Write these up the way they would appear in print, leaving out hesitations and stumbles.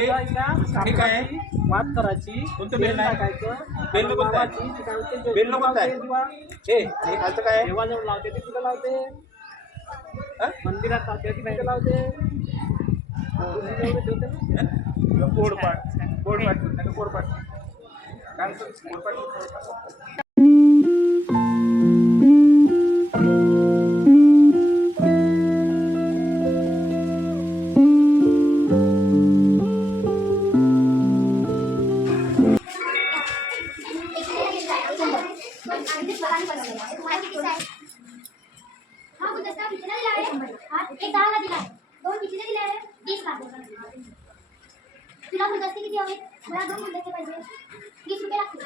ठीक आहे. वाद करायची. कोणतं बेल नाही? टाकायचं. बेल नको काय? बेल नको काय? हे खालचं काय? देवाजवळ लावते ते कुठं लावते? मंदिरात लावते ती कुठं लावते? पोडपाट पोडपाट काय म्हणतो पोडपाट. तुला गुलदस्ते किती हवे? मला 2 गुलदस्ते पाहिजे. 20 रुपये लागतील.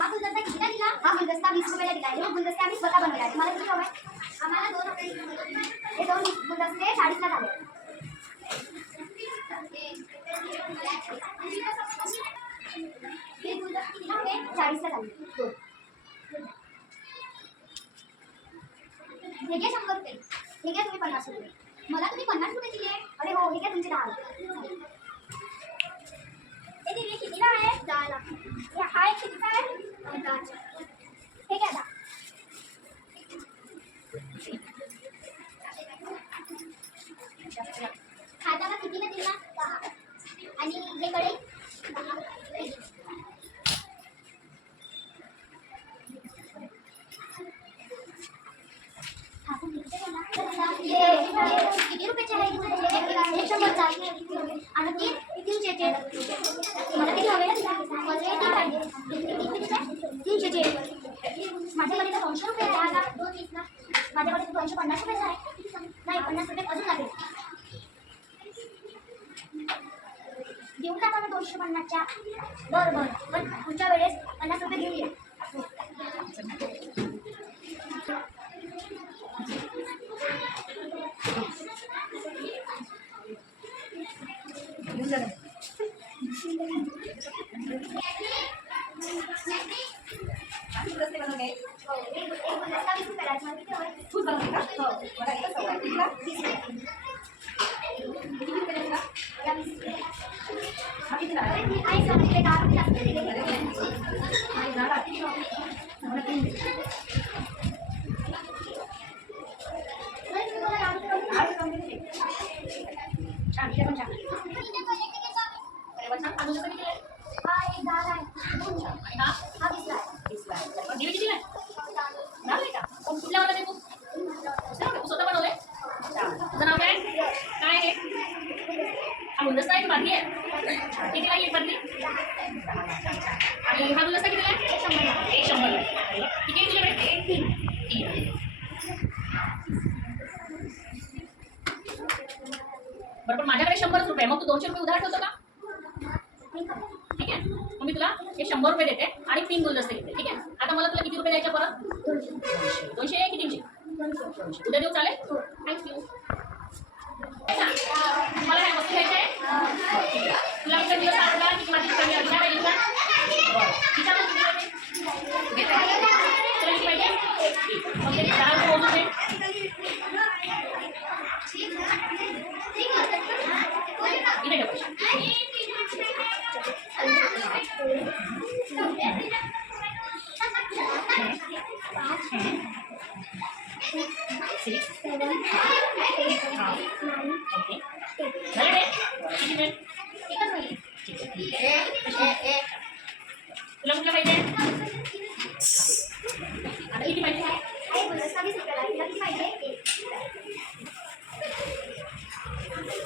हा गुलदस्ता कितीला दिला? हा गुलदस्ता 20 रुपयाला दिला आहे. गुलदस्ते आम्ही स्वतः बनवले आहेत. तुम्हाला किती हवे? आम्हाला 2 रुपये. हे 2 गुलदस्ते 40 ला झाले. हे गुलदस्ते कितीला हवे? 40 ला झाले. हे घ्या 100 रुपये. हे घ्या तुम्ही 50 रुपये. मला तुम्ही 50 रुपये दिले. अरे हो, हे घ्या तुमचे 10 रुपये. हे दिले कितीला आहे? 10 ला. हा एक कितीचा आहे? 10 चा. हे घ्या 10. खाताना कितीला दिला? 10. आणि हे कडे 10. किती रुपयाचे आहे? 100चा. आणि 300चे. मला किती हवे? मला किती पाहिजे? 300चे. माझ्याकडे तर 200 रुपये आहे. आता 230 ना. माझ्याकडे तर 250 रुपये आहे. नाही, 50 रुपये अजून लागेल. देऊन टाका ना 250च्या. बरं. पण पुढच्या वेळेस 50 रुपये घेऊन ये. बरोबर माझ्याकडे 100 रुपये. मग तू 200 रुपये उधार ठेवतो का? ठीक आहे. मग मी तुला हे 100 रुपये देते आणि 3 गुलदस्ते घेते. ठीक आहे. आता मला तुला किती रुपये द्यायचे परत? 200 की 300? 200. उद्या देऊ चालेल? थँक्यू. मला काय वस्तू घ्यायची आहे? तुला कुठे दिवस आवडला की माझी कमी अर्धा पाहिजे का? तुला किती पाहिजे? ओके 10 रुपये ओझून दे. इथे ठेव. तुला कुठलं पाहिजे? आता किती पाहिजे?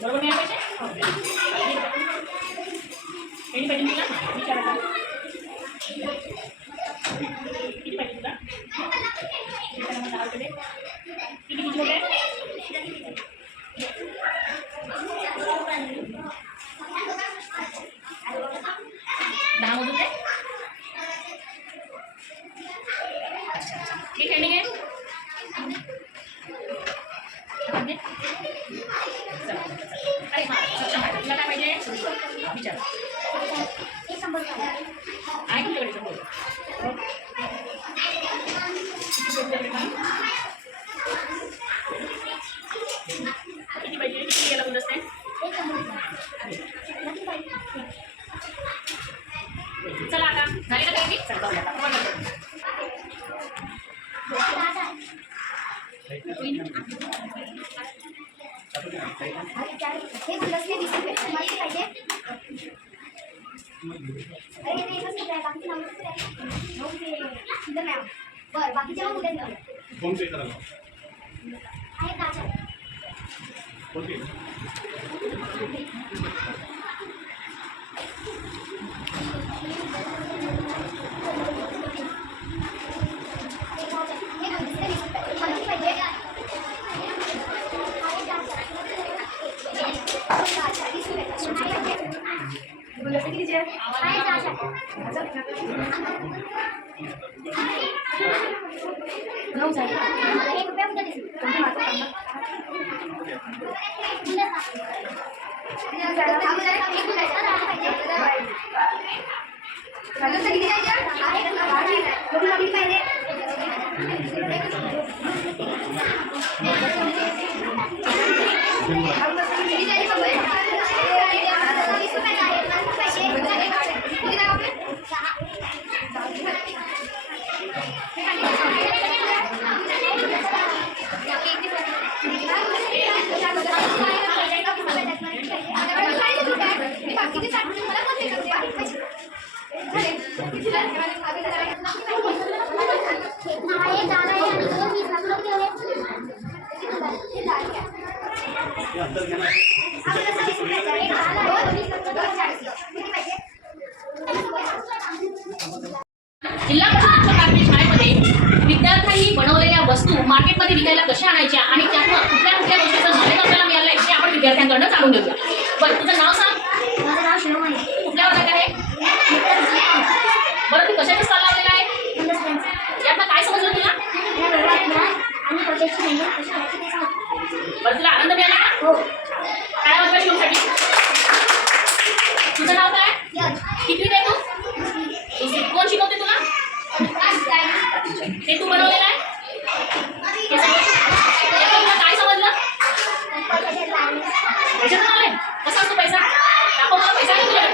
बरोबर नाही पाहिजे? किती पाहिजे तुला? विचारा. किती पाहिजे तुला? किती किलो आहे? 10 मोजून दे. ठीक आहे. अरे हां तुला काय पाहिजे? विचार. आहे तुझ्याकडे? हे गुलदस्ते 20 रुपये तुम्हाला किती पाहिजे? अरे हे एकच रुपये आहे, बाकीचे 9 रुपये आहे. ओके सुंदर मॅम. बरं बाकीच्या मग उद्या द्या. फोन पे करा आहे 10. ओके जिल्हा परिषदेच्या प्राथमिक शाळेमध्ये विद्यार्थ्यांनी बनवलेल्या वस्तू मार्केटमध्ये विकायला कशा आणायच्या आणि त्यातून कुठल्या कुठल्या गोष्टीचं नॉलेज आपल्याला मिळालं आहे ते आपण विद्यार्थ्यांकडून जाणून घेऊया. बरं तुझं नाव सांग. माझं नाव शिरोमणी. कुठल्या वर्गात आहे? बरं तू कशाचा स्टॉल लावलेला आहे? यातनं काय समजलं तुला? आणि प्रोजेक्टची मेहनत कशी करायची ते सांग. बरं तुला आनंद मिळाला का? हो. काय वाजवा शिवसाठी? तुझं नाव काय? कितवीत आहे तू? कोण शिकवते तुला? ते तू बनवलेलं आहे? तुला काय समजलं? पैशाचं आलंय? कसा असतो पैसा? दाखव मला पैसा आहे तुझ्याकडे.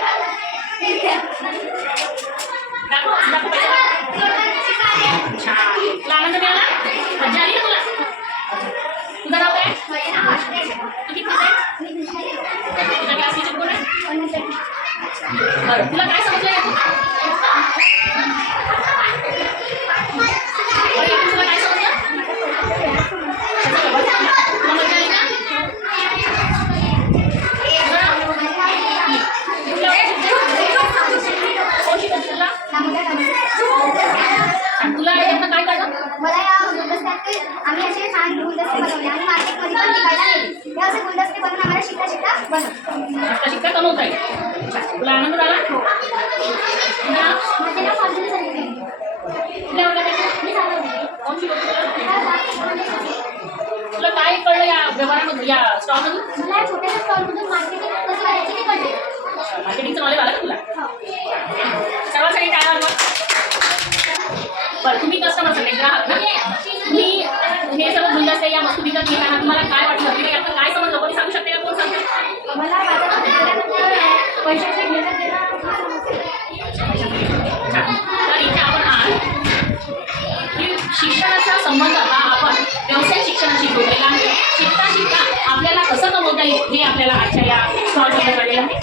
दाखव पैसा. छान. तुला आनंद मिळाला? मजा आली का तुला? तुझं नाव काय? तू किती आहे? तुझ्या क्लास टीचर कोण आहे? बरं तुला काय समजलं यातून? तुला काय समजलं? तुला मजा आली का? कोण शिकवते तुला? तुला यातनं काय कळलं? मला या गुलदस्त्यात आम्ही असे छान गुलदस्ते बनवले आणि मार्केटमध्ये पण विकायला नेले. हे असे गुलदस्ते बनवून आम्हाला शिकता शिकता बनवतो. शिक्का कमवता येईल. तुला आनंद झाला? माझे नाव फाल्गुनी संदीप. कुठल्या वर्गात आहे? मी 6वी मध्ये. कोण शिकवते तुला? काय कळलं या व्यवहारामधून या स्टॉलमधून? मला या छोट्याशा स्टॉलमधून मार्केटिंग कसं करायची ते कळले. मार्केटिंगचं नॉलेज आलं का तुला? सर्वांसाठी टाळ्या वाजवा. बरं तुम्ही कस्टमर सगळे ग्राहक ना? मी हे सगळं गुलदस्ते या वस्तू विकत घेताना तुम्हाला काय वाटलं किंवा यातनं काय समजलं कोणी सांगू शकते का? कोण सांगते? मला बाजारात गेल्यानंतर पैशाचे घेणं देणं तर इथे आपण आहात की शिक्षणाचा संबंध हा आपण व्यवसाय शिक्षणाशी जोडलेला आहे. शिकता शिकता आपल्याला कसं कमवता येईल हे आपल्याला आजच्या या स्टॉलमध्ये कळलेलं आहे.